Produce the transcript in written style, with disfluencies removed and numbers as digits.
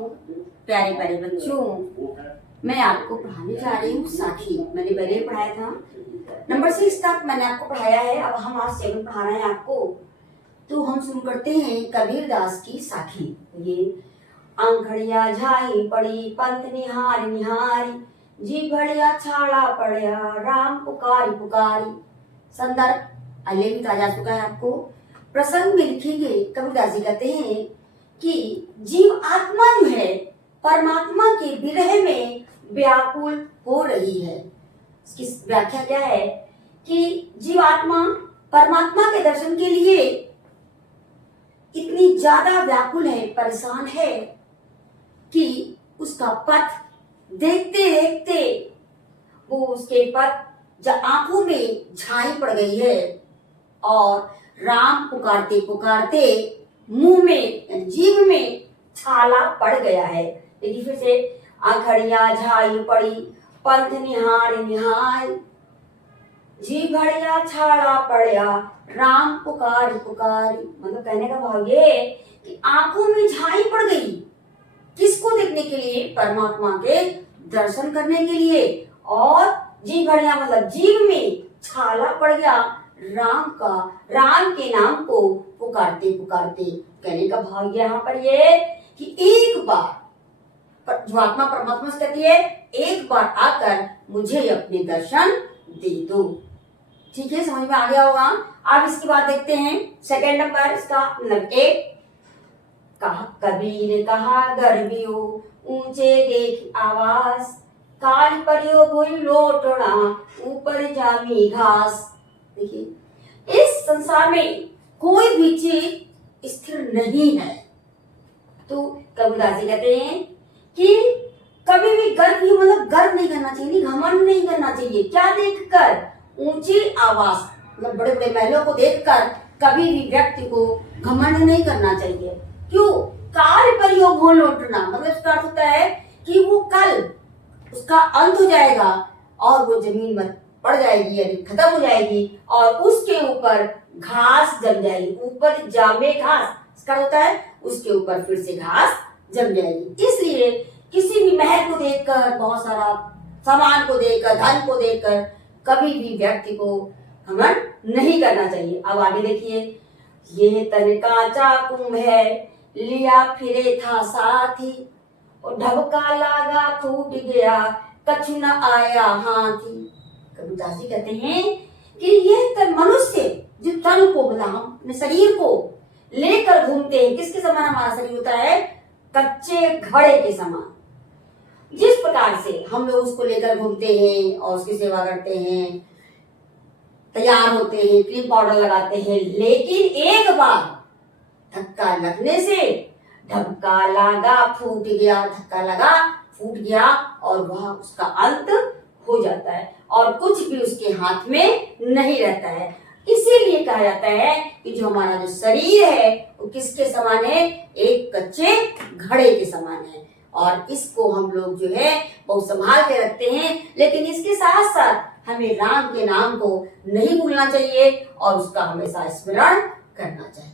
प्यारे प्यारे बच्चों, मैं आपको पढ़ाने जा रही हूँ साखी। मैंने पहले ही पढ़ाया था, नंबर 6 तक मैंने आपको पढ़ाया है। अब हम आज 7 पढ़ाना है आपको। तो हम शुरू करते हैं कबीर दास की साखी। ये आंखड़िया झाई पड़ी पंथ निहारी निहारी, जी घड़िया छाड़ा पड़या राम पुकारी पुकारी। संदर्भ अल्ले भी ताजा चुका है आपको। प्रसंग में लिखेंगे कबीर दास जी कहते हैं कि जीव आत्मा जो है परमात्मा के विरह में व्याकुल हो रही है। इसकी व्याख्या क्या है कि जीव आत्मा परमात्मा के दर्शन के लिए इतनी ज्यादा व्याकुल है, परेशान है कि उसका पथ देखते देखते वो उसके पथ आंखों में झाई पड़ गई है और राम पुकारते पुकारते मुंह में जीभ में छाला पड़ गया है। देखिए फिर से, आंखड़िया झाई पड़ी पंथ निहार निहार, जी घड़िया छाड़ा पड़या राम पुकार पुकारी। मतलब कहने का भाव ये कि आंखों में झाई पड़ गई। किसको देखने के लिए? परमात्मा के दर्शन करने के लिए। और जी घड़िया मतलब जीव में छाला पड़ गया राम के नाम को पुकारते पुकारते। कहने का भाव यहाँ पर ये कि एक बार जो आत्मा परमात्मा से कहती है, एक बार आकर मुझे अपने दर्शन दे दो। ठीक है, समझ में आ गया होगा। अब इसके बाद देखते हैं सेकंड नंबर इसका मतलब 1। कहा कबीर कहा गर्वियो ऊंचे देख आवाज, काल परियो भूल लोटना ऊपर जामी घास। देखिए, इस संसार में कोई भी चीज स्थिर नहीं है। तो कबीरदास जी कहते हैं कि कभी भी गर्व ही मतलब गर्व नहीं करना चाहिए, घमंड नहीं करना चाहिए। क्या देखकर? ऊंची आवाज मतलब बड़े बड़े महलों को देखकर कभी भी व्यक्ति को घमंड नहीं करना चाहिए। क्यों? काल परियोग हो लौटना मतलब इसका अर्थ होता है कि वो कल उसका अंत हो जाएगा और वो जमीन में पड़ जाएगी यानी खत्म हो जाएगी और उसके ऊपर घास जम जाएगी। ऊपर जामे घास, इसका होता है उसके ऊपर फिर से घास जम जाएगी। इसलिए किसी भी महल को देखकर, बहुत सारा सामान को देखकर, धन को देखकर कभी भी व्यक्ति को घमंड नहीं करना चाहिए। अब आगे देखिए, ये तन कांचा कुंभ है लिया फिरे था साथी, और ढबका लागा फूट गया कछु न आया हाथी। कबीरदास जी कहते हैं कि ये मनुष्य जो तन को मतलब हम अपने शरीर को लेकर घूमते हैं, किसके समान हमारा शरीर होता है? कच्चे घड़े के समान। जिस प्रकार से हम लोग उसको लेकर घूमते हैं और उसकी सेवा करते हैं, तैयार होते हैं, क्रीम पाउडर लगाते हैं, लेकिन एक बार धक्का लगने से धक्का लगा फूट गया, धक्का लगा फूट गया और वह उसका अंत हो जाता है और कुछ भी उसके हाथ में नहीं रहता है। इसीलिए कहा जाता है कि जो हमारा जो शरीर है वो किसके समान है? एक कच्चे घड़े के समान है। और इसको हम लोग जो है बहुत संभाल के रखते हैं, लेकिन इसके साथ साथ हमें राम के नाम को नहीं भूलना चाहिए और उसका हमेशा स्मरण करना चाहिए।